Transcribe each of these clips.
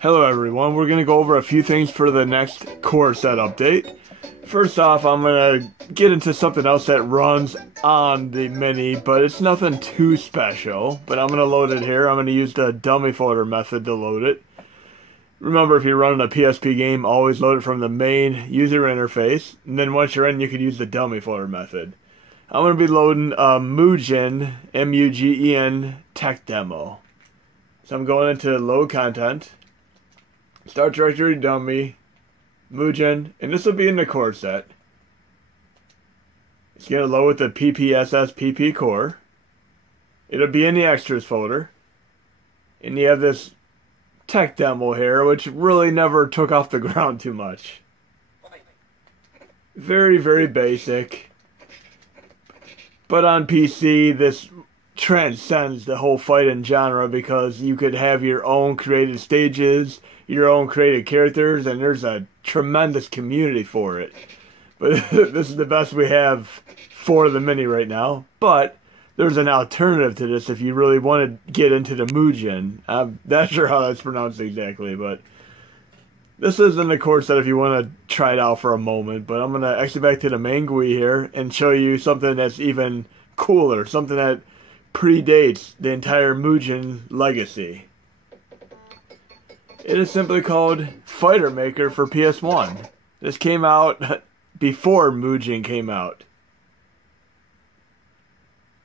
Hello everyone, we're going to go over a few things for the next core set update. First off, I'm going to get into something else that runs on the Mini, but it's nothing too special. But I'm going to load it here. I'm going to use the dummy folder method to load it. Remember, if you're running a PSP game, always load it from the main user interface. And then once you're in, you can use the dummy folder method. I'm going to be loading Mugen, M.U.G.E.N tech demo. So I'm going into load content, start directory dummy, Mugen, and this will be in the core set. It's going to load with the PPSSPP core. It'll be in the extras folder. And you have this tech demo here, which really never took off the ground too much. Very, very basic. But on PC, this transcends the whole fighting genre because you could have your own created stages, your own created characters, and there's a tremendous community for it. But this is the best we have for the Mini right now. But there's an alternative to this if you really want to get into the Mugen. I'm not sure how that's pronounced exactly, but this is in the core set if you want to try it out for a moment. But I'm going to exit back to the main GUI here and show you something that's even cooler, something that predates the entire Mugen legacy. It is simply called Fighter Maker for PS1. This came out before Mugen came out.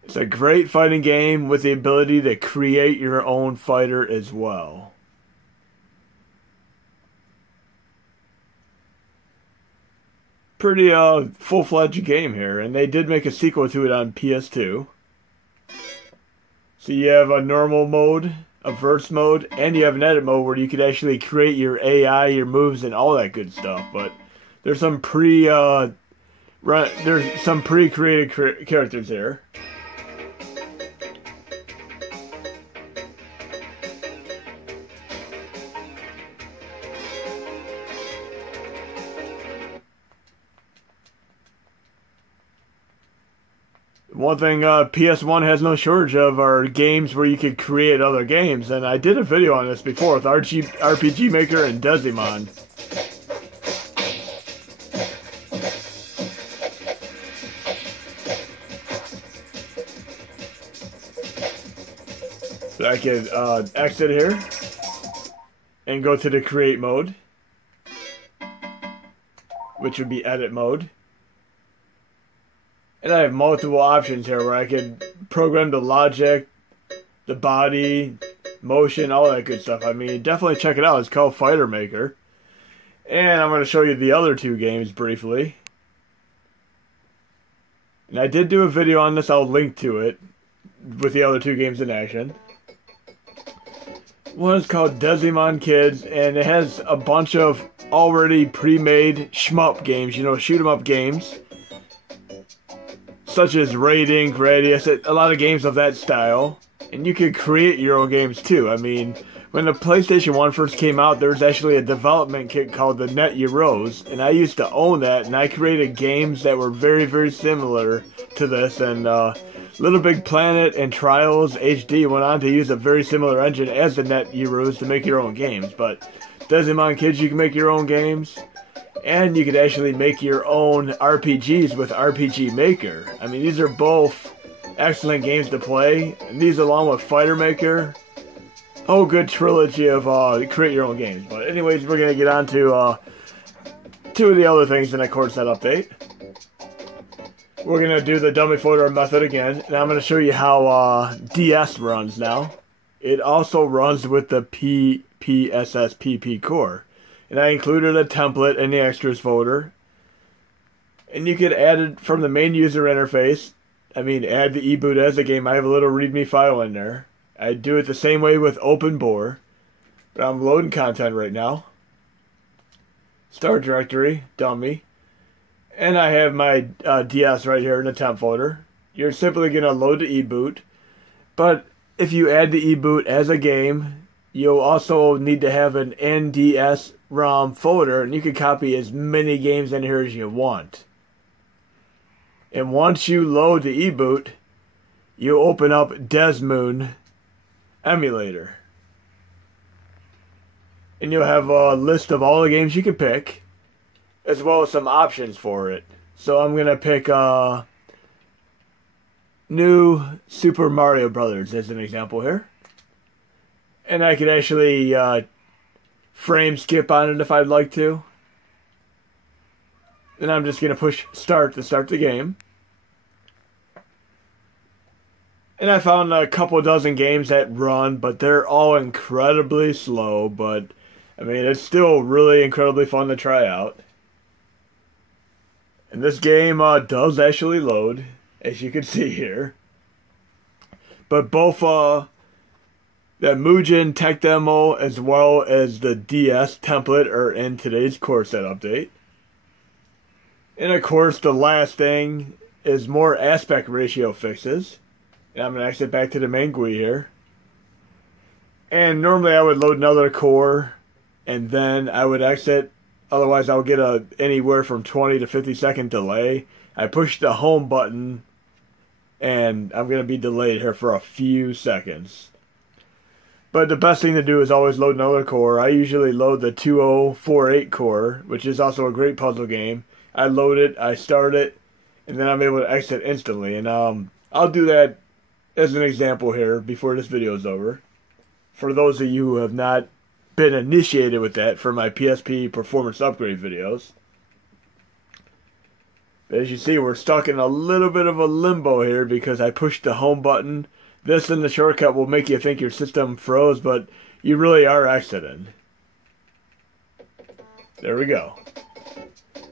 It's a great fighting game with the ability to create your own fighter as well. Pretty full-fledged game here, and they did make a sequel to it on PS2. So you have a normal mode, a verse mode, and you have an edit mode where you could actually create your AI, your moves, and all that good stuff. But there's some pre-created characters here. One thing PS1 has no shortage of are games where you could create other games, and I did a video on this before with RPG Maker and M.U.G.E.N. So I could exit here and go to the create mode, which would be edit mode. And I have multiple options here where I can program the logic, the body, motion, all that good stuff. I mean, definitely check it out. It's called Fighter Maker. And I'm going to show you the other two games briefly. And I did do a video on this. I'll link to it with the other two games in action. One is called Digimon Kids, and it has a bunch of already pre-made shmup games, you know, shoot-'em-up games, such as Raiding, Gradius, a lot of games of that style. And you could create your own games too. I mean, when the PlayStation 1 first came out, there was actually a development kit called the NetEuros, and I used to own that, and I created games that were very, very similar to this. And Little Big Planet and Trials HD went on to use a very similar engine as the NetEuros to make your own games. But Digimon Kids, you can make your own games. And you could actually make your own RPGs with RPG Maker. I mean, these are both excellent games to play. And these, along with Fighter Maker, oh, good trilogy of create your own games. But anyways, we're going to get on to two of the other things in the core set update. We're going to do the dummy folder method again. And I'm going to show you how DS runs now. It also runs with the PPSSPP core. And I included a template in the extras folder. And you could add it from the main user interface. I mean, add the e-boot as a game. I have a little readme file in there. I do it the same way with OpenBore. But I'm loading content right now. Start directory, dummy. And I have my DS right here in the temp folder. You're simply going to load the e-boot. But if you add the e-boot as a game, you'll also need to have an NDS ROM folder, and you can copy as many games in here as you want. And once you load the e-boot, you open up BsLeNuL emulator. And you'll have a list of all the games you can pick, as well as some options for it. So I'm going to pick New Super Mario Brothers as an example here. And I could actually frame skip on it if I'd like to. Then I'm just going to push start to start the game. And I found a couple dozen games that run, but they're all incredibly slow. But, I mean, it's still really incredibly fun to try out. And this game does actually load, as you can see here. But both the Mugen tech demo as well as the DS template are in today's core set update. And of course, the last thing is more aspect ratio fixes. And I'm going to exit back to the main GUI here. And normally I would load another core and then I would exit. Otherwise I'll get anywhere from 20 to 50 second delay. I push the home button and I'm going to be delayed here for a few seconds. But the best thing to do is always load another core. I usually load the 2048 core, which is also a great puzzle game. I load it, I start it, and then I'm able to exit instantly. And I'll do that as an example here before this video is over. For those of you who have not been initiated with that for my PSP performance upgrade videos. But as you see, we're stuck in a little bit of a limbo here because I pushed the home button. This and the shortcut will make you think your system froze, but you really are exiting. There we go.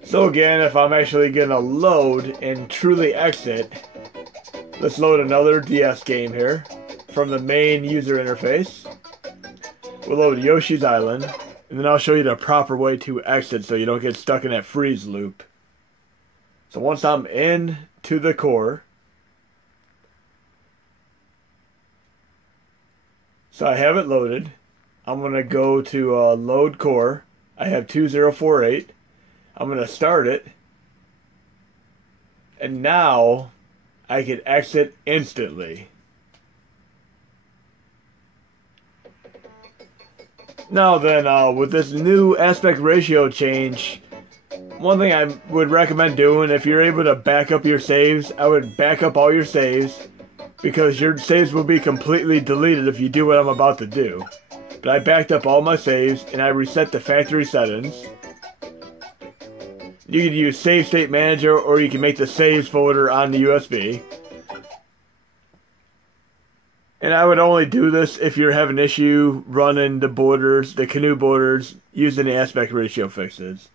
So again, if I'm actually going to load and truly exit, let's load another DS game here from the main user interface. We'll load Yoshi's Island, and then I'll show you the proper way to exit so you don't get stuck in that freeze loop. So once I'm in to the core, so I have it loaded, I'm going to go to load core. I have 2048. I'm going to start it, and now I can exit instantly. Now then, with this new aspect ratio change, one thing I would recommend doing, if you're able to back up your saves, I would back up all your saves, because your saves will be completely deleted if you do what I'm about to do. But I backed up all my saves, and I reset the factory settings. You can use Save State Manager, or you can make the saves folder on the USB. And I would only do this if you're having an issue running the borders, the canoe borders, using the aspect ratio fixes.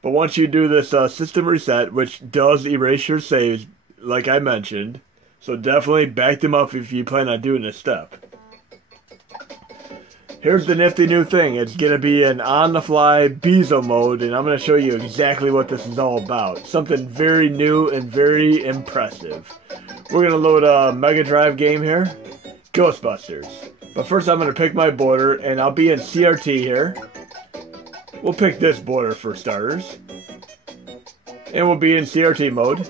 But once you do this system reset, which does erase your saves, like I mentioned, so definitely back them up if you plan on doing this step. Here's the nifty new thing. It's going to be an on-the-fly Bezel mode, and I'm going to show you exactly what this is all about. Something very new and very impressive. We're going to load a Mega Drive game here, Ghostbusters. But first I'm going to pick my border, and I'll be in CRT here. We'll pick this border for starters. And we'll be in CRT mode.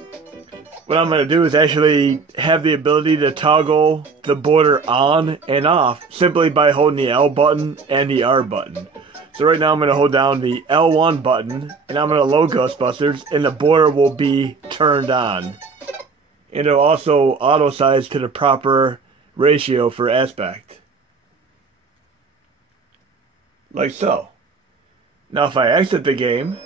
What I'm going to do is actually have the ability to toggle the border on and off simply by holding the L button and the R button. So right now I'm going to hold down the L1 button and I'm going to load Ghostbusters and the border will be turned on. And it'll also auto size to the proper ratio for aspect. Like so. Now if I exit the game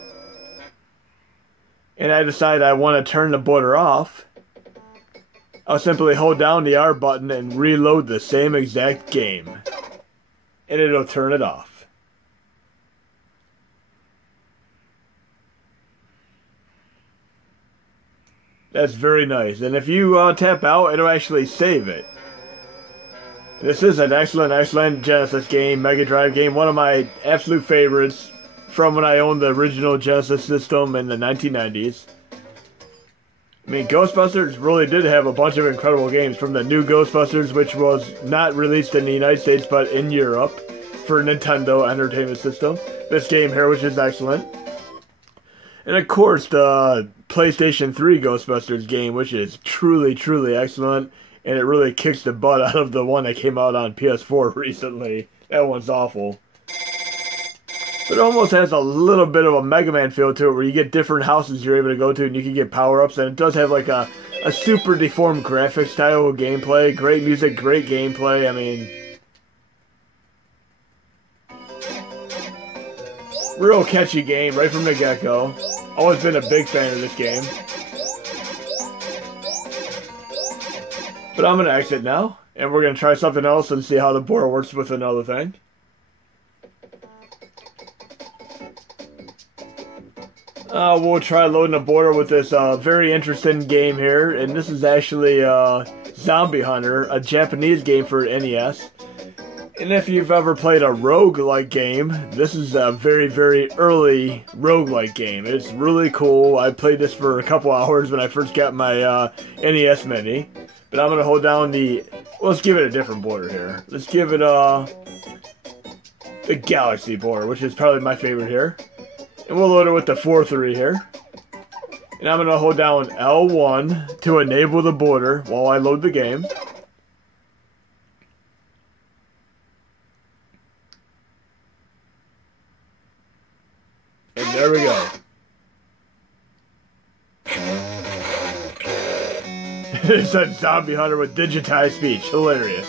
and I decide I want to turn the border off, I'll simply hold down the R button and reload the same exact game. And it'll turn it off. That's very nice. And if you tap out, it'll actually save it. This is an excellent Genesis game, Mega Drive game. One of my absolute favorites from when I owned the original Genesis system in the 1990s. I mean, Ghostbusters really did have a bunch of incredible games, from the new Ghostbusters, which was not released in the United States but in Europe for Nintendo Entertainment System. This game here, which is excellent. And of course, the PlayStation 3 Ghostbusters game, which is truly excellent. And it really kicks the butt out of the one that came out on PS4 recently. That one's awful. But it almost has a little bit of a Mega Man feel to it, where you get different houses you're able to go to, and you can get power-ups, and it does have like a super deformed graphics style of gameplay. Great music, great gameplay. I mean, real catchy game right from the get-go. Always been a big fan of this game. But I'm going to exit now, and we're going to try something else and see how the board works with another thing. We'll try loading a border with this very interesting game here, and this is actually Zombie Hunter, a Japanese game for NES. And if you've ever played a roguelike game, this is a very, very early roguelike game. It's really cool. I played this for a couple hours when I first got my NES Mini. But I'm going to hold down the... Well, let's give it a different border here. Let's give it the Galaxy border, which is probably my favorite here. And we'll load it with the 4-3 here. And I'm going to hold down L1 to enable the border while I load the game. And there we go. It's a Zombie Hunter with digitized speech. Hilarious.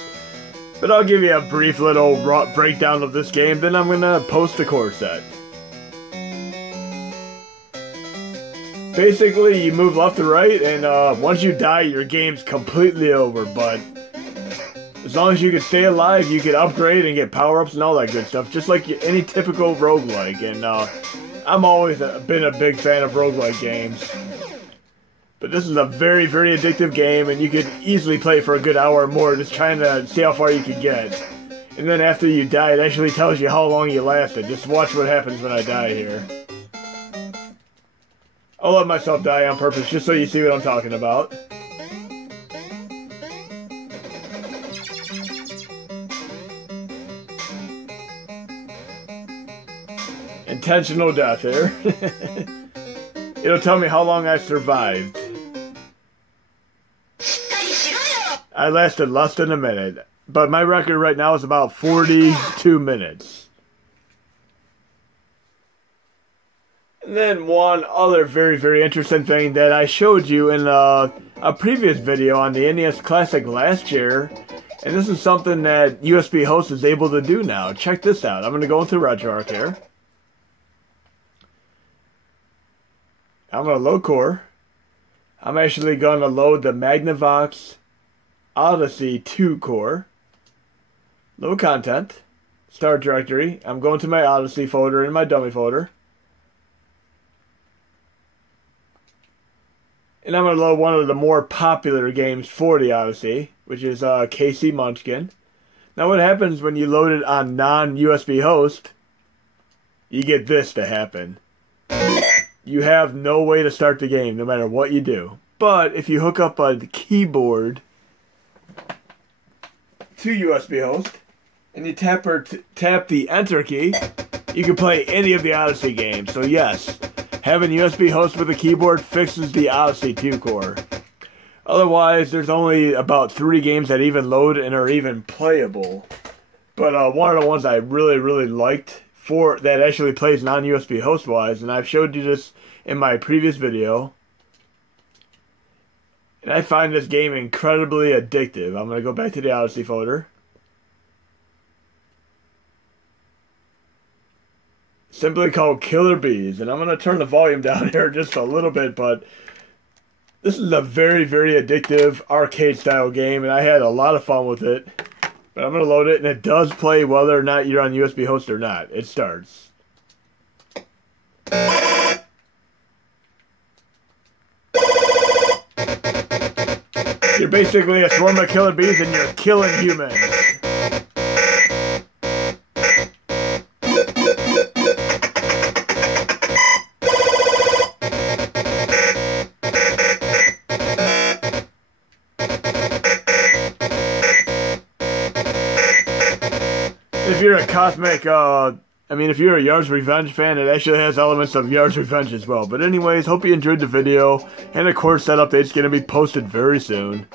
But I'll give you a brief little breakdown of this game, then I'm going to post the core set. Basically, you move left to right, and once you die, your game's completely over. But as long as you can stay alive, you can upgrade and get power-ups and all that good stuff, just like any typical roguelike. And I'm always been a big fan of roguelike games. But this is a very, very addictive game, and you could easily play for a good hour or more, just trying to see how far you can get. And then after you die, it actually tells you how long you lasted. Just watch what happens when I die here. I'll let myself die on purpose, just so you see what I'm talking about. Intentional death here. It'll tell me how long I survived. I lasted less than a minute, but my record right now is about 42 minutes. And then one other very, very interesting thing that I showed you in a previous video on the NES Classic last year, and this is something that USB Host is able to do now. Check this out. I'm going to go into RetroArch here. I'm going to load core. I'm actually going to load the Magnavox Odyssey 2 core. Load content. Start directory. I'm going to my Odyssey folder in my dummy folder. And I'm going to load one of the more popular games for the Odyssey, which is M.U.G.E.N. Now what happens when you load it on non-USB host, you get this to happen. You have no way to start the game, no matter what you do. But if you hook up a keyboard to USB host, and you tap the enter key, you can play any of the Odyssey games. So yes, having USB host with a keyboard fixes the Odyssey 2 core. Otherwise, there's only about 3 games that even load and are even playable. But one of the ones I really, really liked that actually plays non-USB host-wise, and I've showed you this in my previous video, and I find this game incredibly addictive. I'm going to go back to the Odyssey folder. Simply called Killer Bees, and I'm going to turn the volume down here just a little bit, but this is a very, very addictive arcade-style game, and I had a lot of fun with it. But I'm going to load it, and it does play whether or not you're on USB host or not. It starts. You're basically a swarm of killer bees, and you're killing humans. If you're a cosmic, if you're a Yard's Revenge fan, it actually has elements of Yard's Revenge as well. But anyways, hope you enjoyed the video, and of course that update's going to be posted very soon.